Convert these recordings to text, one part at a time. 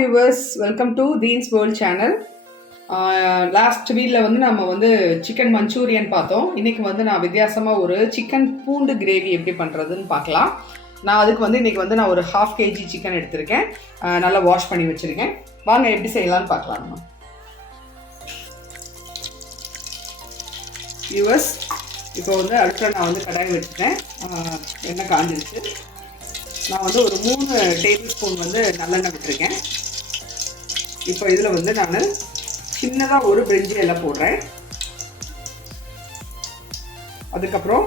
Viewers, welcome to teens world channel. Last வீடில் வந்து நம்ம வந்து சிக்கன் மஞ்சூரியன் பார்த்தோம். இன்றைக்கி வந்து நான் வித்தியாசமாக ஒரு சிக்கன் பூண்டு கிரேவி எப்படி பண்ணுறதுன்னு பார்க்கலாம். நான் அதுக்கு வந்து இன்றைக்கி வந்து நான் ஒரு 1/2 kg சிக்கன் எடுத்திருக்கேன். நல்லா வாஷ் பண்ணி வச்சுருக்கேன். வாங்க எப்படி செய்யலான்னு பார்க்கலாம். நம்ம வியூவர்ஸ், இப்போ வந்து அடுத்த நான் வந்து கடாய் வச்சுட்டேன். எண்ணெய் காஞ்சிருச்சு. நான் வந்து ஒரு 3 டேபிள் ஸ்பூன் வந்து நல்லெண்ணெய் விட்டுருக்கேன். இப்போ இதில் வந்து நான் சின்னதாக ஒரு பிரிஞ்சி இலை போடுறேன். அதுக்கப்புறம்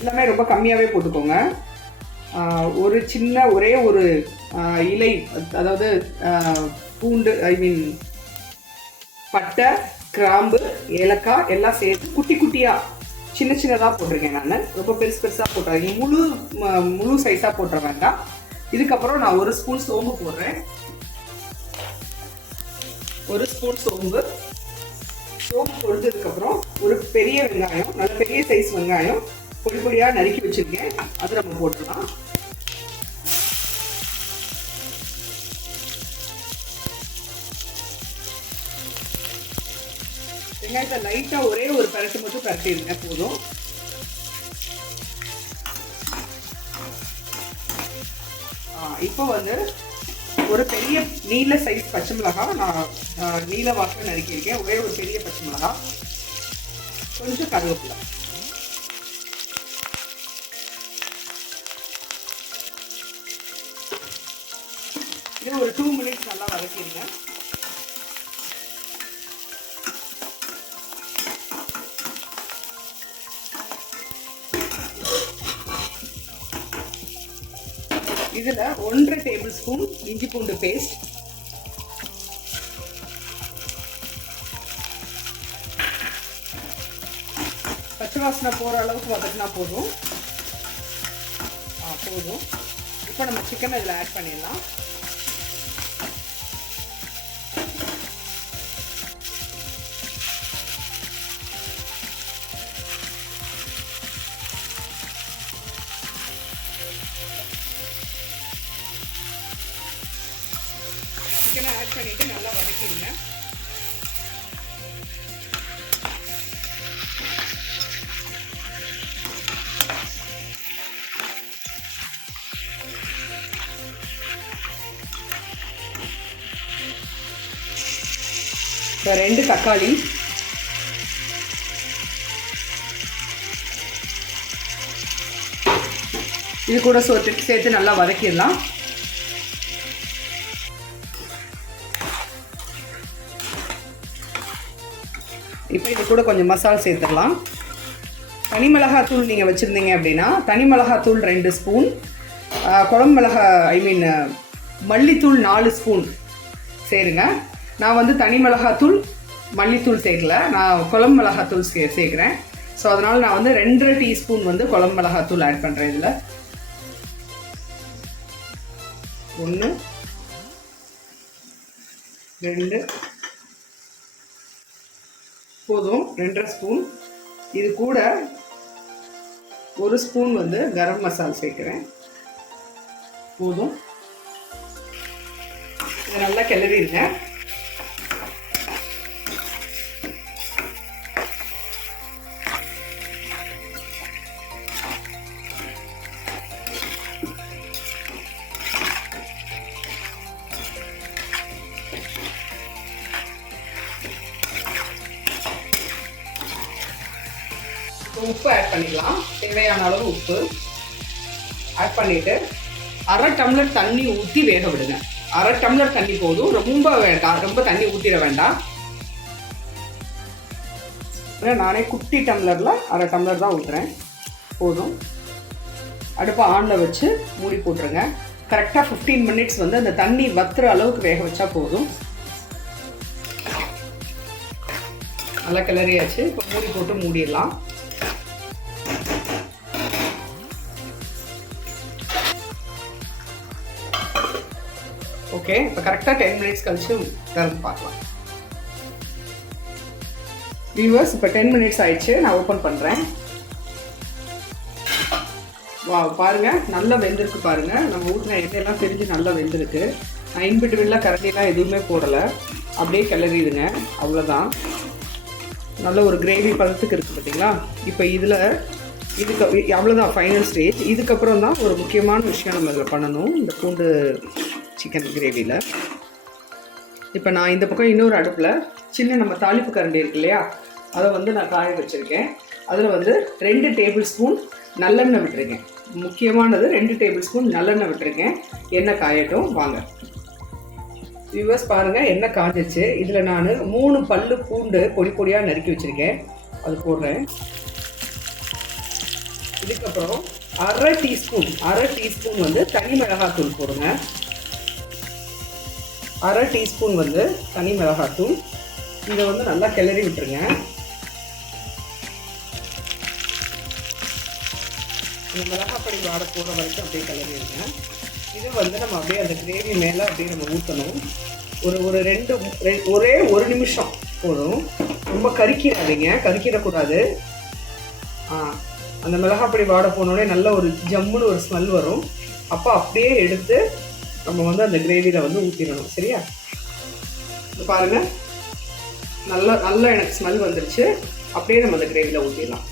எல்லாமே ரொம்ப கம்மியாகவே போட்டுக்கோங்க. ஒரு சின்ன ஒரே ஒரு இலை, அதாவது பூண்டு, பட்டை, கிராம்பு, ஏலக்காய் எல்லாம் சேர்த்து குட்டி குட்டியாக சின்ன சின்னதாக போட்டிருக்கேன். நான் ரொம்ப பெருசாக போட்டுறேன், முழு சைஸாக போட்டுற வேண்டாம். இதுக்கப்புறம் நான் 1 ஸ்பூன் சோம்பு போடுறேன். 1 ஸ்பூன் சோம்பு பொரிஞ்சதுக்கப்புறம் ஒரு பெரிய வெங்காயம், நல்ல பெரிய சைஸ் வெங்காயம் பொடி பொடியாக நறுக்கி வச்சுருக்கேன். அது நம்ம போட்டுடலாம். வெங்காயத்தை லைட்டாக ஒரே ஒரு பரட்டு மட்டும் பரட்டிடுங்க போதும். இப்போ வந்து ஒரு பெரிய நீல சைஸ் பச்சை மிளகாய் நான் நீல வாக்கில் நறுக்கியிருக்கேன். ஒரே ஒரு பெரிய பச்சை மிளகாய், கொஞ்சம் கருவேப்பிலை. இது ஒரு 2 மினிட்ஸ் நல்லா வதக்கிடுங்க. இதில் 1.5 டேபிள் ஸ்பூன் இஞ்சி பூண்டு பேஸ்ட், பச்சை வாசனை போகிற அளவுக்கு வதக்கினா போதும். இப்போ நம்ம சிக்கனை இதில் ஆட் பண்ணிடலாம். சிக்கனை ஆட் பண்ணிவிட்டு நல்லா வதக்கிடுங்க. இப்போ 2 தக்காளி, இது கூட சேர்த்து நல்லா வதக்கிடலாம். இப்போ இது கூட கொஞ்சம் மசாலா சேர்த்துடலாம். தனி மிளகாத்தூள் நீங்கள் வச்சுருந்தீங்க அப்படின்னா தனி மிளகாத்தூள் 2 ஸ்பூன், குழம்பு மிளகாய் மல்லித்தூள் 4 ஸ்பூன் சேருங்க. நான் வந்து தனி மிளகாத்தூள் மல்லித்தூள் சேர்க்கல, நான் குழம்பு மிளகாத்தூள் சேர்க்குறேன். ஸோ அதனால் நான் வந்து 2.5 டீஸ்பூன் வந்து குழம்பு மிளகாத்தூள் ஆட் பண்ணுறேன். இதில் 1 2 போதும், 2.5 ஸ்பூன். இது கூட 1 ஸ்பூன் வந்து கரம் மசாலா சேர்க்குறேன். போதும். இதை நல்லா கிளறிடுங்க. உப்பு ஆட் பண்ணிடலாம். தேவையான அளவு உப்பு ஆட் பண்ணிவிட்டு 1/2 டம்ளர் தண்ணி ஊற்றி வேக விடுங்க. 1/2 டம்ளர் தண்ணி போதும், ரொம்ப வேண்டாம், ரொம்ப தண்ணி ஊற்றிட வேண்டாம். நானே குட்டி டம்ளரில் 1/2 டம்ளர் தான் ஊற்றுறேன். போதும். அடுப்பை ஆனில் வச்சு மூடி போட்டுருங்க. கரெக்டாக 15 மினிட்ஸ் வந்து அந்த தண்ணி வத்துற அளவுக்கு வேக வச்சா போதும். நல்லா கிளறியாச்சு. இப்போ மூடி போட்டு மூடிடலாம். ஓகே, இப்போ கரெக்டாக 10 மினிட்ஸ் கழிச்சு திறந்து பார்க்கலாம். வியூவர்ஸ், இப்போ 10 மினிட்ஸ் ஆயிடுச்சு. நான் ஓப்பன் பண்ணுறேன். வா பாருங்கள், நல்லா வெந்திருக்கு பாருங்கள். நம்ம ஊற்றின எண்ணெயெல்லாம் தெரிஞ்சு நல்லா வெந்திருக்கு. நான் இன்பிட்வீனில் கரண்டிலாம் எதுவுமே போடலை, அப்படியே கிளறிடுங்க, அவ்வளோதான். நல்ல ஒரு கிரேவி பதத்துக்கு இருக்குது பார்த்தீங்களா. இப்போ இதில் அவ்வளோதான் ஃபைனல் ஸ்டேஜ். இதுக்கப்புறம் தான் ஒரு முக்கியமான விஷயம் நம்ம இதில் பண்ணணும் இந்த பூண்டு சிக்கன் கிரேவியில். இப்போ நான் இந்த பக்கம் இன்னொரு அடுப்பில் சின்ன நம்ம தாளிப்பு கரண்டி இருக்கு இல்லையா, அதை வந்து நான் காய வச்சுருக்கேன். அதில் வந்து 2 டேபிள் ஸ்பூன் நல்லெண்ணெய் விட்டுருக்கேன். முக்கியமானது 2 டேபிள் ஸ்பூன் நல்லெண்ணெய் விட்டுருக்கேன். எண்ணெய் காயட்டும் வாங்க. வியூவர்ஸ் பாருங்கள், எண்ணெய் காஞ்சிச்சு. இதில் நான் 3 பல்லு பூண்டு பொடி பொடியாக நறுக்கி வச்சுருக்கேன், அது போடுறேன். இதுக்கப்புறம் அரை டீஸ்பூன் வந்து தனி மிளகாத்தூள் போடுங்க. அரை டீஸ்பூன் வந்து தனி மிளகாத்தூள். இதை வந்து நல்லா கிளறி விட்டுருங்க. அந்த மிளகாப்பொடி வாட போடுற வரைக்கும் அப்படியே கிளறிடுங்க. இதை வந்து நம்ம அப்படியே அந்த கிரேவி மேலே அப்படியே நம்ம ஊற்றணும். ஒரே ஒரு நிமிஷம் போதும், ரொம்ப கறிக்கிடக்கூடாது. அந்த மிளகாப்பொடி வாட போனோடனே நல்ல ஒரு ஜம்முன்னு ஒரு ஸ்மெல் வரும். அப்போ அப்படியே எடுத்து நம்ம வந்து அந்த கிரேவியில் வந்து ஊற்றிடணும். சரியா? பாருங்கள், நல்லா எனக்கு ஸ்மெல் வந்துருச்சு. அப்படியே நம்ம அந்த கிரேவியில் ஊற்றிடலாம்.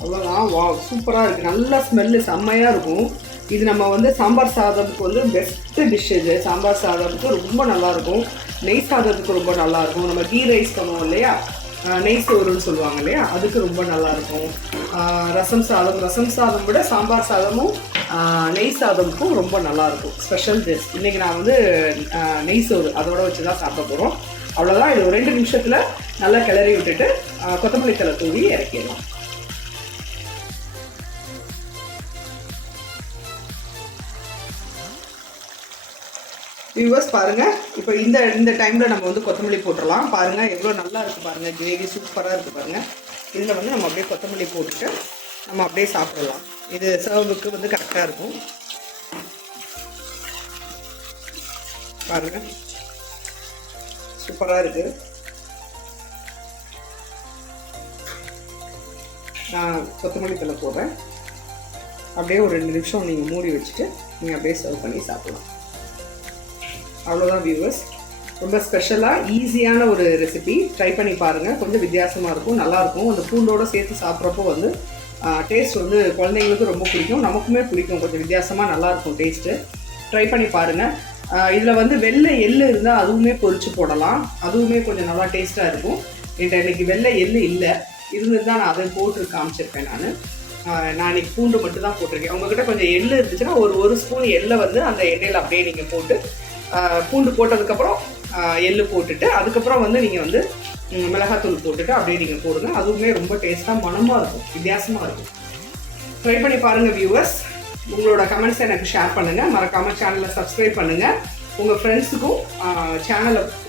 அவ்வளோதான். வா, சூப்பராக இருக்குது. நல்ல ஸ்மெல்லு செம்மையாக இருக்கும். இது நம்ம வந்து சாம்பார் சாதத்துக்கு வந்து பெஸ்ட்டு டிஷ். இது சாம்பார் சாதத்துக்கு ரொம்ப நல்லாயிருக்கும். நெய் சாதத்துக்கு ரொம்ப நல்லாயிருக்கும். நம்ம கீ ரைஸ் பண்ணுவோம் இல்லையா, நெய் சோறுன்னு சொல்லுவாங்க இல்லையா, அதுக்கு ரொம்ப நல்லாயிருக்கும். ரசம் சாதம் விட சாம்பார் சாதமும் நெய் சாதமுக்கும் ரொம்ப நல்லாயிருக்கும். Special dish. இன்றைக்கி நான் வந்து நெய் சோறு அதோட வச்சு தான் சாப்பிட போகிறோம். அவ்வளோதான். இது ஒரு 2 நிமிஷத்தில் நல்லா கிளறி விட்டுட்டு கொத்தமல்லி தழை தூவி இறக்கிடலாம். வியூவர்ஸ் பாருங்கள், இப்போ இந்த டைமில் நம்ம வந்து கொத்தமல்லி போட்டுடலாம். பாருங்கள் எவ்வளோ நல்லா இருக்குது பாருங்கள், கிரேவி சூப்பராக இருக்குது பாருங்கள். இதில் வந்து நம்ம அப்படியே கொத்தமல்லி போட்டுட்டு நம்ம அப்படியே சாப்பிடலாம். இது சர்வுக்கு வந்து கரெக்டாக இருக்கும். பாருங்கள் சூப்பராக இருக்குது. நான் கொத்தமல்லி தழை போடுறேன். அப்படியே ஒரு 2 நிமிஷம் நீங்கள் மூடி வச்சுட்டு நீங்கள் அப்படியே சர்வ் பண்ணி சாப்பிடலாம். அவ்வளோதான் வியூவர்ஸ். ரொம்ப ஸ்பெஷலாக ஈஸியான ஒரு ரெசிபி. ட்ரை பண்ணி பாருங்கள். கொஞ்சம் வித்தியாசமாக இருக்கும், நல்லாயிருக்கும். அந்த பூண்டோடு சேர்த்து சாப்பிட்றப்போ வந்து டேஸ்ட் வந்து குழந்தைங்களுக்கு ரொம்ப பிடிக்கும், நமக்குமே பிடிக்கும். கொஞ்சம் வித்தியாசமாக நல்லாயிருக்கும் டேஸ்ட்டு. ட்ரை பண்ணி பாருங்கள். இதில் வந்து வெள்ளை எள்ளு இருந்தால் அதுவுமே பொரிச்சு போடலாம், அதுவுமே கொஞ்சம் நல்லா டேஸ்ட்டாக இருக்கும். என்கிட்ட இன்றைக்கி வெள்ளை எள்ளு இல்லை, இருந்துதான் நான் அதை போட்டு காமிச்சிருப்பேன். நான் இன்றைக்கி பூண்டு மட்டும் தான் போட்டிருக்கேன். உங்கள்கிட்ட கொஞ்சம் எள்ளு இருந்துச்சுன்னா ஒரு ஸ்பூன் எள்ளை வந்து அந்த எண்ணெயில் அப்படியே நீங்கள் போட்டு பூண்டு போட்டதுக்கப்புறம் எள்ளு போட்டுட்டு அதுக்கப்புறம் வந்து நீங்கள் வந்து மிளகாத்தூள் போட்டுட்டு அப்படியே நீங்கள் போடுங்க. அதுவுமே ரொம்ப டேஸ்ட்டாக மணமாக இருக்கும், வித்தியாசமாக இருக்கும். ட்ரை பண்ணி பாருங்கள் வியூவர்ஸ். உங்களோட கமெண்ட்ஸை எனக்கு ஷேர் பண்ணுங்கள். மறக்காமல் சேனலை சப்ஸ்கிரைப் பண்ணுங்கள். உங்கள் ஃப்ரெண்ட்ஸுக்கும்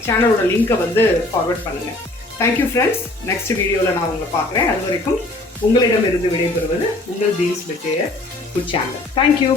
சேனலோட லிங்க்கை வந்து ஃபார்வர்ட் பண்ணுங்கள். Thank you friends. நெக்ஸ்ட் வீடியோவில் நான் உங்களை பார்க்குறேன். அது வரைக்கும் உங்களிடமிருந்து விடைபெறுவது உங்கள் தீன்ஸ் வித் குட் சேனல். தேங்க்யூ.